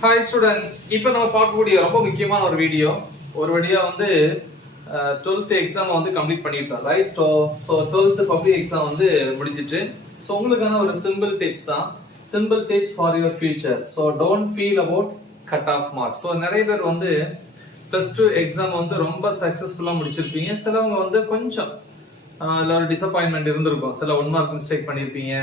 Hi students, இப்போ நம்ம பார்க்கக்கூடிய ரொம்ப முக்கியமான ஒரு வீடியோ. ஒரு வழியா வந்து 12th எக்ஸாம் வந்து கம்ப்ளீட் பண்ணிட்டோம், right? So 12th public exam வந்து முடிஞ்சிட்டு. ஸோ உங்களுக்கான ஒரு சிம்பிள் டிப்ஸ் தான், simple tips for your future. So don't feel about cut off marks. So நிறைய பேர் வந்து +2 எக்ஸாம் வந்து ரொம்ப சக்சஸ்ஃபுல்லா முடிச்சிருப்பீங்க. சிலவங்க வந்து கொஞ்சம் இல்ல ஒரு டிசப்பாயின்மெண்ட் இருந்திருக்கும். சில 1 மார்க் மிஸ்டேக் பண்ணிருப்பீங்க,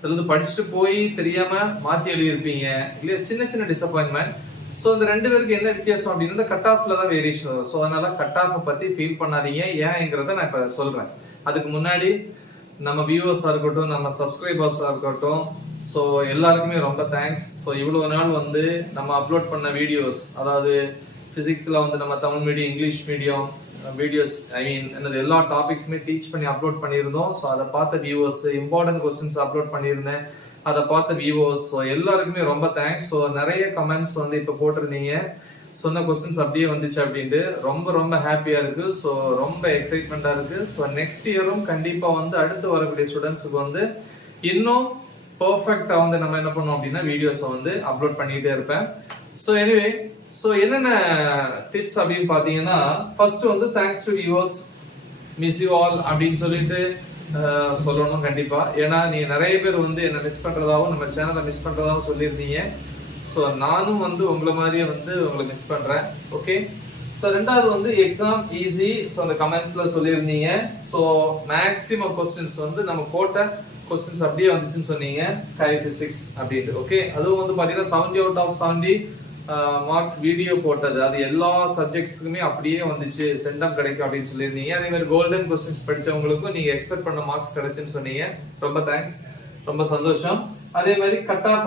சிலது படிச்சுட்டு போய் தெரியாம மாத்தி எழுதியிருப்பீங்க, இல்லையா? சின்ன சின்ன டிசப்பாயின்மெண்ட். ஸோ இந்த ரெண்டு பேருக்கு என்ன வித்தியாசம் அப்படின்னா கட் ஆஃப்ல தான் வேரியேஷன் வரும். ஸோ அதனால கட் ஆஃப் பத்தி ஃபீல் பண்ணாதீங்க. ஏன்ங்கிறத நான் இப்ப சொல்றேன். அதுக்கு முன்னாடி நம்ம வியூவர்ஸா இருக்கட்டும், நம்ம சப்ஸ்கிரைபர்ஸா இருக்கட்டும், ஸோ எல்லாருக்குமே ரொம்ப தேங்க்ஸ். ஸோ இவ்வளவு நாள் வந்து நம்ம அப்லோட் பண்ண வீடியோஸ், அதாவது பிசிக்ஸ்ல வந்து நம்ம Tamil medium, English medium videos, என்னது எல்லா டாபிக்ஸுமே டீச் பண்ணி அப்லோட் பண்ணியிருந்தோம். ஸோ அதை பார்த்த வியூவர்ஸ், இம்பார்ட்டன்ட் கொஸ்டின்ஸ் அப்லோட் பண்ணியிருந்தேன், அதை பார்த்த வியூவர்ஸ், ஸோ எல்லாருக்குமே ரொம்ப தேங்க்ஸ். ஸோ நிறைய கமெண்ட்ஸ் வந்து இப்போ போட்டிருந்தீங்க, சொன்ன கொஸ்டின்ஸ் அப்படியே வந்துச்சு அப்படின்ட்டு ரொம்ப ரொம்ப ஹாப்பியா இருக்கு. ஸோ ரொம்ப எக்ஸைட்மெண்டா இருக்கு. ஸோ நெக்ஸ்ட் இயரும் கண்டிப்பா வந்து அடுத்து வரக்கூடிய ஸ்டூடெண்ட்ஸுக்கு வந்து இன்னும் பர்ஃபெக்டா வந்து நம்ம என்ன பண்ணோம் அப்படின்னா வீடியோஸை வந்து அப்லோட் பண்ணிட்டே இருப்பேன். ஸோ எனிவே, ஸோ என்னென்ன டிப்ஸ் அப்படின்னு பாத்தீங்கன்னா, ஃபர்ஸ்ட் வந்து thanks to viewers, miss you all அப்படின்னு சொல்லிட்டு சொல்லணும் கண்டிப்பா. ஏன்னா நீங்க நிறைய பேர் வந்து என்ன மிஸ் பண்றதாவும் நம்ம சேனலை மிஸ் பண்றதாவும் சொல்லியிருந்தீங்க. ஸோ நானும் வந்து உங்களை மாதிரியே வந்து உங்களை மிஸ் பண்றேன். ஓகே. ஸோ ரெண்டாவது வந்து எக்ஸாம் ஈஸி. ஸோ அந்த கமெண்ட்ஸ்ல சொல்லியிருந்தீங்க. ஸோ மேக்ஸிமம் கொஸ்டின்ஸ் வந்து நம்ம போட்ட கொஸ்டின்ஸ் அப்படியே வந்துச்சுன்னு சொன்னீங்க, ஸ்கை பிசிக்ஸ் அப்படின்ட்டு. ஓகே. அதுவும் வந்து பாத்தீங்கன்னா 70 out of 70 மார்க்ஸ் வீடியோ போட்டது, அது எல்லா சப்ஜெக்ட்ஸ்க்குமே அப்படியே வந்துச்சு, சென்டம் கிடைக்கும் அப்படின்னு சொல்லியிருந்தீங்க. அதே மாதிரி கோல்டன் கொஸ்டின்ஸ் படிச்சவங்களுக்கும் நீங்க எக்ஸ்பெக்ட் பண்ண மார்க்ஸ் கிடைச்சுன்னு சொன்னீங்க. ரொம்ப தேங்க்ஸ், ரொம்ப சந்தோஷம். அதே மாதிரி கட் ஆஃப்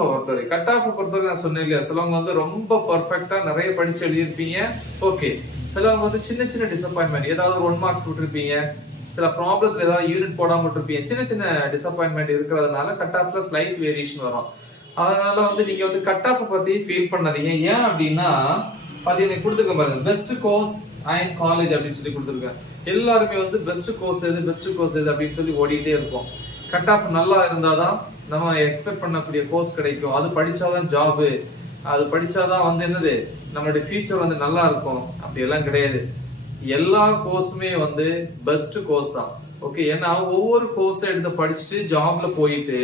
பொறுத்தவரை நான் சொன்னேன் இல்லையா, சிலவங்க வந்து ரொம்ப பர்ஃபெக்டா நிறைய படிச்சு எழுதியிருப்பீங்க. ஓகே. சிலவங்க வந்து சின்ன சின்ன டிசப்பாயின்மெண்ட், ஏதாவது ஒரு 1 மார்க்ஸ் விட்டுருப்பீங்க, சில ப்ராப்ளத்துல ஏதாவது யூனிட் போடாம விட்டுருப்பீங்க. சின்ன சின்ன டிசப்பாயின்மெண்ட் இருக்கிறதுனால கட் ஆஃப்ல ஸ்லைட் வேரியேஷன் வரும். அதனால வந்து நீங்க வந்து கட் ஆஃப் பத்தி ஃபீல் பண்ணாதீங்க. ஏன் அப்படின்னா பாத்தீங்கன்னா கொடுத்துருக்க பாருங்க, பெஸ்ட் கோர்ஸ் அண்ட் காலேஜ் அப்படின்னு சொல்லி கொடுத்துருக்கேன். எல்லாருமே வந்து பெஸ்ட் கோர்ஸ் எது அப்படின்னு சொல்லி ஓடிட்டே இருக்கும். கட் ஆஃப் நல்லா இருந்தாதான் நம்ம எக்ஸ்பெக்ட் பண்ணக்கூடிய கோர்ஸ் கிடைக்கும், அது படிச்சாதான் ஜாபு, அது படிச்சாதான் வந்து என்னது நம்மளுடைய ஃபியூச்சர் வந்து நல்லா இருக்கும். அப்படி எல்லாம் கிடையாது. எல்லா கோர்ஸுமே வந்து பெஸ்ட் கோர்ஸ் தான். ஓகே. ஏன்னா ஒவ்வொரு கோர்ஸ் எடுத்து படிச்சுட்டு ஜாப்ல போயிட்டு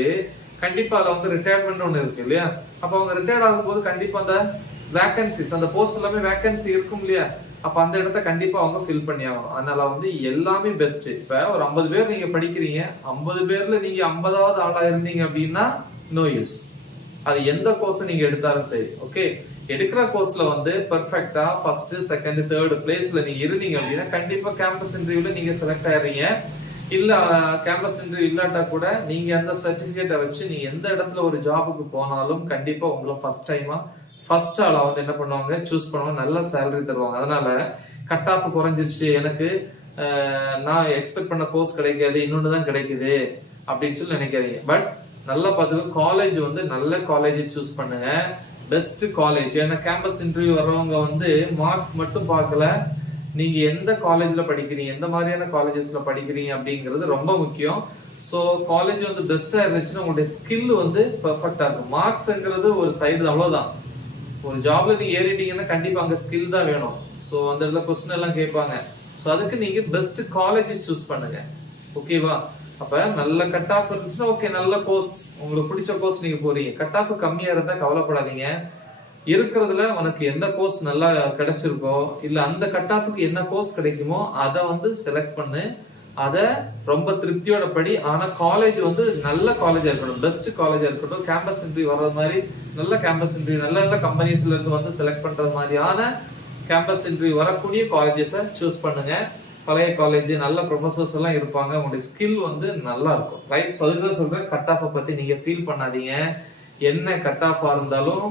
கண்டிப்பா அதுல வந்து ரிட்டையர்மெண்ட் ஒண்ணு இருக்கு இல்லையா? அப்ப அவங்க ரிட்டையர்ட் ஆகும்போது கண்டிப்பா அந்த வேகன்சிஸ், அந்த போஸ்ட் எல்லாமே வேகன்சி இருக்கும் இல்லையா? அப்ப அந்த இடத்த கண்டிப்பா அவங்க ஃபில் பண்ணி ஆகணும். அதனால வந்து எல்லாமே பெஸ்ட். இப்ப ஒரு 50 பேர் நீங்க படிக்கிறீங்க, 50 பேர்ல நீங்க 50வது ஆளா இருந்தீங்க அப்படின்னா நோ யூஸ். அது எந்த கோர்ஸ் நீங்க எடுத்தாலும் சரி. ஓகே. எடுக்கிற கோர்ஸ்ல வந்து பெர்ஃபெக்ட்டா ஃபர்ஸ்ட், செகண்ட், தேர்ட் பிளேஸ்ல நீங்க இருந்தீங்க அப்படின்னா கண்டிப்பா கேம்பஸ் இன்டர்வியூல நீங்க செலக்ட் ஆயிடுறீங்க. இல்ல கேம்பஸ் இன்டர்வியூ இல்லாட்டா கூட நீங்க அந்த சர்டிபிகேட்டை வச்சு நீங்க எந்த இடத்துல ஒரு ஜாபுக்கு போனாலும் கண்டிப்பா உங்களை ஃபர்ஸ்ட் ஆளா வந்து என்ன பண்ணுவாங்க, சூஸ் பண்ணுவாங்க, நல்ல சேலரி தருவாங்க. அதனால கட் ஆஃப் குறைஞ்சிருச்சு, எனக்கு நான் எக்ஸ்பெக்ட் பண்ண கோர்ஸ் கிடைக்காது, இன்னொன்னுதான் கிடைக்குது அப்படின்னு சொல்லி நினைக்காதீங்க. பட் நல்லா பார்த்துக்க, காலேஜ் வந்து நல்ல காலேஜ் சூஸ் பண்ணுங்க, பெஸ்ட் காலேஜ். ஏன்னா கேம்பஸ் இன்டர்வியூ வர்றவங்க வந்து மார்க்ஸ் மட்டும் பார்க்கல, நீங்க எந்த காலேஜ்ல படிக்கிறீங்க, எந்த மாதிரியான காலேஜஸ்ல படிக்கிறீங்க அப்படிங்கிறது ரொம்ப முக்கியம். சோ காலேஜ் வந்து பெஸ்டா இருந்துச்சுன்னா உங்களுடைய ஸ்கில் வந்து பெர்ஃபெக்டா இருக்கும். மார்க்ஸ்ங்கிறது ஒரு சைடு, அவ்வளவுதான். ஒரு ஜாப்ல நீங்க ஏறிட்டீங்கன்னா கண்டிப்பா அங்க ஸ்கில் தான் வேணும். சோ அந்த இடத்துல கொஸ்டின் எல்லாம் கேட்பாங்க. சோ அதுக்கு நீங்க பெஸ்ட் காலேஜ் சூஸ் பண்ணுங்க. ஓகேவா? அப்ப நல்ல கட் ஆஃப் இருந்துச்சுன்னா ஓகே, நல்ல கோர்ஸ், உங்களுக்கு பிடிச்ச கோர்ஸ் நீங்க போறீங்க. கட் ஆஃப் கம்மியா இருந்தா கவலைப்படாதீங்க. இருக்கிறதுல உனக்கு எந்த கோர்ஸ் நல்லா கிடைச்சிருக்கோ, இல்ல அந்த கட் ஆஃப்க்கு என்ன கோர்ஸ் கிடைக்குமோ அதை வந்து செலக்ட் பண்ணு, அத ரொம்ப திருப்தியோட படி. ஆனா காலேஜ் வந்து நல்ல காலேஜா இருக்கணும், பெஸ்ட் காலேஜா இருக்கட்டும். கேம்பஸ் இன்டர்வியூ வர்றது மாதிரி நல்ல கேம்பஸ் இன்டர்வியூ, நல்ல நல்ல கம்பெனிஸ்ல இருந்து வந்து செலக்ட் பண்றது மாதிரியான கேம்பஸ் இன்டர்வியூ வரக்கூடிய காலேஜஸை சூஸ் பண்ணுங்க. பழைய காலேஜ், நல்ல ப்ரொஃபசர்ஸ் எல்லாம் இருப்பாங்க, உங்களுடைய ஸ்கில் வந்து நல்லா இருக்கும், ரைட்? ஸோ அதுதான் சொல்றேன், கட் ஆஃப் பத்தி நீங்க ஃபீல் பண்ணாதீங்க. என்ன கட் ஆஃபா இருந்தாலும்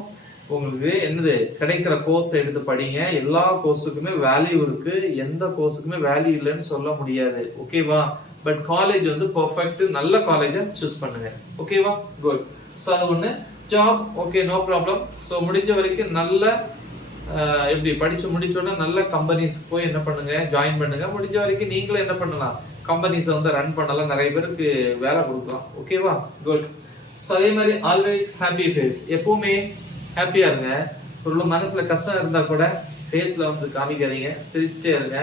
உங்களுக்கு என்னது கிடைக்கிற கோர்ஸ் எடுத்து படிங்க. எல்லா கோர்ஸுக்குமே வேல்யூ இருக்கு, எந்த கோர்ஸுக்குமே வேல்யூ இல்லைன்னு சொல்ல முடியாது. ஓகேவா? பட் காலேஜ் வந்து பெர்ஃபெக்ட், நல்ல காலேஜை சூஸ் பண்ணுங்க. ஓகேவா? குட். ஸோ அது ஒண்ணு. Job okay, no problem. So முடிஞ்ச வரைக்கும் நல்ல எப்படி படிச்சு முடிச்சோன்னா நல்ல கம்பெனிஸ்க்கு போய் என்ன பண்ணுங்க, ஜாயின் பண்ணுங்க. முடிஞ்ச வரைக்கும் நீங்களும் என்ன பண்ணலாம், கம்பெனிஸ் வந்து ரன் பண்ணலாம், நிறைய பேருக்கு வேலை கொடுக்கலாம். ஓகேவா? குட். ஸோ அதே மாதிரி ஆல்வேஸ் ஹாப்பி ஃபேஸ், எப்பவுமே ஹாப்பியா இருங்க. ஒரு மனசுல கஷ்டம் இருந்தா கூட ஃபேஸ்ல வந்து காமிக்காதீங்க, சிரிச்சுட்டே இருங்க,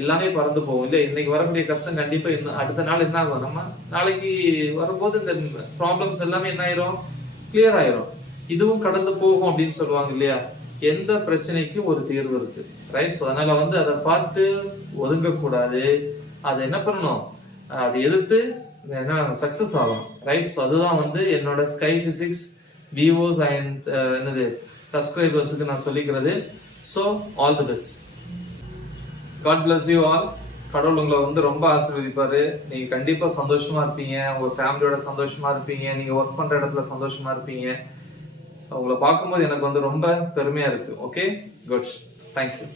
எல்லாமே பறந்து போகும். இல்ல இன்னைக்கு வரக்கூடிய கஷ்டம் கண்டிப்பா இன்னும் அடுத்த நாள் என்ன ஆகும், நம்ம நாளைக்கு வரும்போது இந்த ப்ராப்ளம்ஸ் எல்லாமே என்ன ஆயிரும், கிளியர் ஆயிரும். இதுவும் கடந்து போகும் அப்படின்னு சொல்லுவாங்க இல்லையா. எந்த பிரச்சனைக்கும் ஒரு தீர்வு இருக்கு, ரைட்? ஸோ அதனால வந்து அதை பார்த்து ஒதுங்க கூடாது. அதை என்ன பண்ணணும், அதை எதிர்த்து சக்சஸ் ஆகணும், ரைட்? ஸோ அதுதான் வந்து என்னோட ஸ்கை பிசிக்ஸ் வியூவர்ஸ் அண்ட் என்னது சப்ஸ்கிரைபர்ஸுக்கு நான் சொல்லிக்கிறது. So all the best. God bless you all. கடவுள் உங்களை வந்து ரொம்ப ஆசீர்வதிப்பாரு. நீங்க கண்டிப்பா சந்தோஷமா இருப்பீங்க, உங்க ஃபேமிலியோட சந்தோஷமா இருப்பீங்க, நீங்க ஒர்க் பண்ற இடத்துல சந்தோஷமா இருப்பீங்க. உங்களை பார்க்கும்போது எனக்கு வந்து ரொம்ப பெருமையா இருக்கு. Okay, good, thank you.